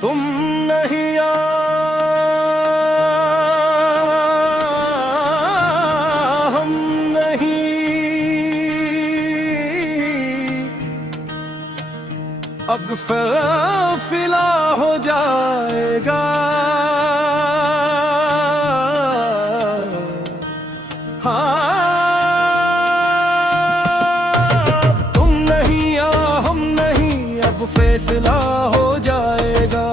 तुम नहीं हम नहीं, अब फिला हो जाएगा। हाँ, तुम नहीं या हम नहीं, अब फैसला हो जाएगा।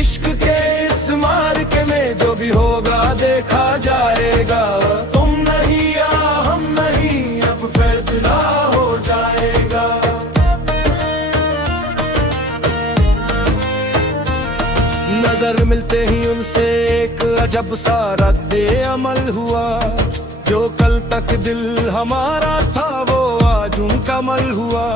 इश्क के इस मार्के में जो भी होगा देखा जाएगा। तुम नहीं या हम नहीं, अब फैसला हो जाएगा। नजर मिलते ही उनसे एक अजब सा रद्दे अमल हुआ। जो कल तक दिल हमारा था वो आज उनका मल हुआ।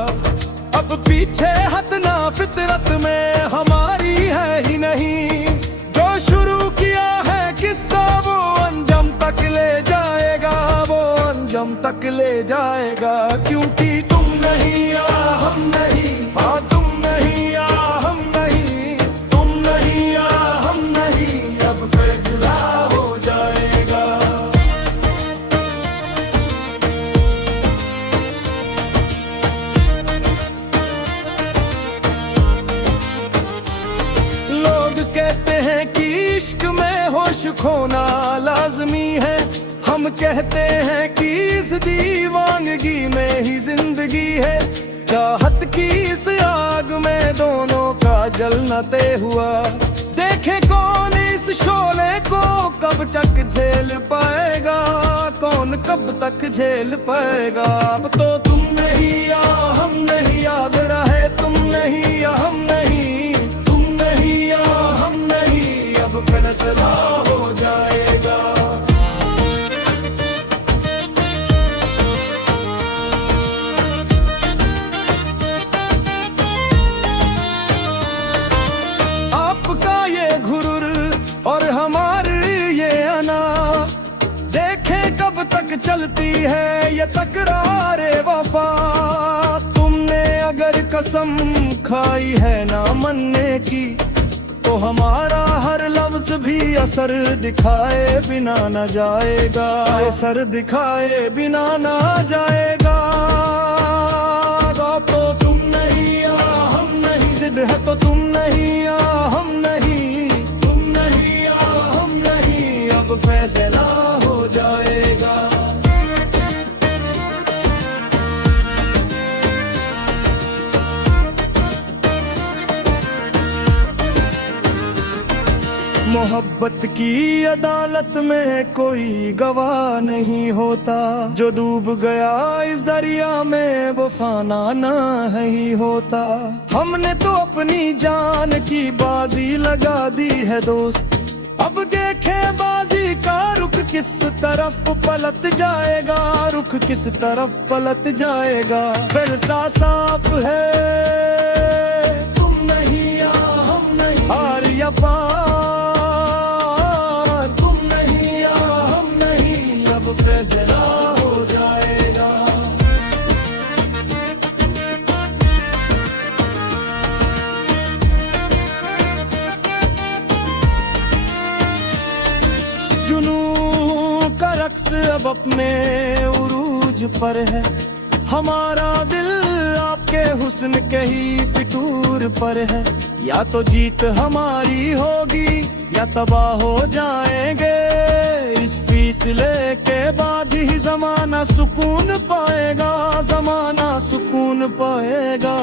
अब पीछे हटना फितरत में हमारी है ही नहीं। जो शुरू किया है किस्सा वो अंजाम तक ले जाएगा, वो अंजाम तक ले जाएगा। क्योंकि तुम नहीं या हम नहीं, हाँ तुम नहीं या हम नहीं, तुम नहीं या हम नहीं, अब फैसला हो जाएगा। लोग कहते हैं कि इश्क में होश खोना लाजमी है। हम कहते हैं कि इस दीवानगी में ही जिंदगी है। चाहत की इस आग में दोनों का जलना तय हुआ। देखे कौन इस शोले को कब तक झेल पाएगा, कौन कब तक झेल पाएगा। अब तो तुम नहीं या हम नहीं, याद रहे तुम नहीं या हम नहीं, तुम नहीं या हम नहीं, अब फैसला हो जाएगा। आपका ये घुरूर और हमारी ये अना, देखें कब तक चलती है ये तकरारे वफा। तुमने अगर कसम खाई है ना मनने की, तो हमारा हर लफ्ज भी असर दिखाए बिना न जाएगा, असर दिखाए बिना न जाएगा। तो तुम नहीं या हम नहीं, जिद है तो तुम नहीं या हम नहीं, तुम नहीं या हम नहीं, अब फैसला हो जाएगा। मोहब्बत की अदालत में कोई गवाह नहीं होता। जो डूब गया इस दरिया में वो फाना ना ही होता। हमने तो अपनी जान की बाजी लगा दी है दोस्त। अब देखे बाजी का रुख किस तरफ पलट जाएगा, रुख किस तरफ पलट जाएगा। फैसला साफ है, तुम नहीं या हम नहीं, हार या पार, तुम नहीं या हम नहीं, अब फैसला हो जाएगा। जुनू का रक्स अब अपने उरूज पर है। हमारा दिल आपके हुस्न के ही फितूर पर है। या तो जीत हमारी होगी या तबाह हो जाएंगे। इस फैसले के बाद ही जमाना सुकून पाएगा, जमाना सुकून पाएगा।